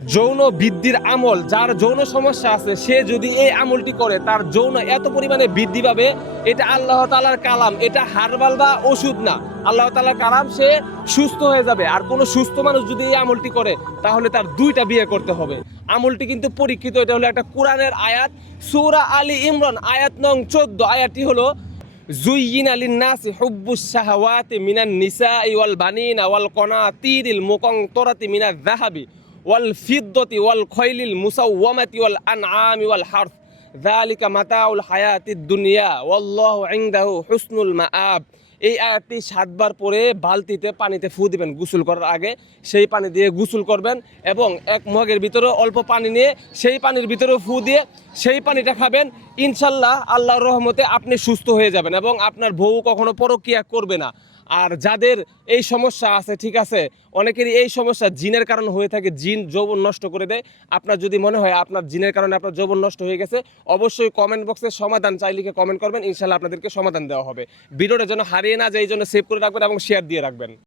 যৌন বৃদ্ধির আমল, যার যৌন সমস্যা আছে সে যদি এই আমলটি করে তার যৌন এত পরিমাণে বৃদ্ধি পাবে। এটা আল্লাহ তাআলার কালাম, এটা হারবাল বা ওষুধ না, আল্লাহ তাআলার কালাম। সে সুস্থ হয়ে যাবে। আর কোনো সুস্থ মানুষ যদি এই আমলটি করে তাহলে তার 2টা বিয়ে করতে হবে। আমলটি কিন্তু পরীক্ষিত, এটা হলো একটা কোরআনের আয়াত, সূরা আলী ইমরান আয়াত নং 14। আয়াতটি হলো জুয়্যিনা লিন-নাসি হুব্বুশ শাহাওয়াতি মিনান নিসাই ওয়াল বানিনা ওয়াল কনাতিরিল মুকানতারাতি মিনাজ-যাহাবি ওয়াল ফিদ্দতি ওয়াল খয়লিল মুসাওওয়ামাতি ওয়াল আনআমি ওয়াল হারথ যালিকা মাতাউল হায়াতিদ দুনিয়া ওয়াল্লাহু ইনদাহু হুসনুল মাআব। এই আয়াতটি 7 বার পরে বালতিতে পানিতে ফু দিবেন গোসল করার আগে। সেই পানি দিয়ে গোসল করবেন এবং এক মগের ভিতরে অল্প পানি নিয়ে সেই পানির ভিতরে ফু দিয়ে সেই পানিটা খাবেন। ইনশাল্লাহ আল্লাহর রহমতে আপনি সুস্থ হয়ে যাবেন এবং আপনার বউ কখনো পরকীয়া করবে না। আর যাদের এই সমস্যা আছে, ঠিক আছে, অনেকেরই এই সমস্যা জিনের কারণ হয়ে থাকে, জিন যৌবন নষ্ট করে দেয়। আপনার যদি মনে হয় আপনার জিনের কারণে আপনার যৌবন নষ্ট হয়ে গেছে, অবশ্যই কমেন্ট বক্সে সমাধান চাই লিখে কমেন্ট করবেন, ইনশাল্লাহ আপনাদেরকে সমাধান দেওয়া হবে। ভিডিওটা যেন হারিয়ে না যায় এই জন্য সেভ করে রাখবেন এবং শেয়ার দিয়ে রাখবেন।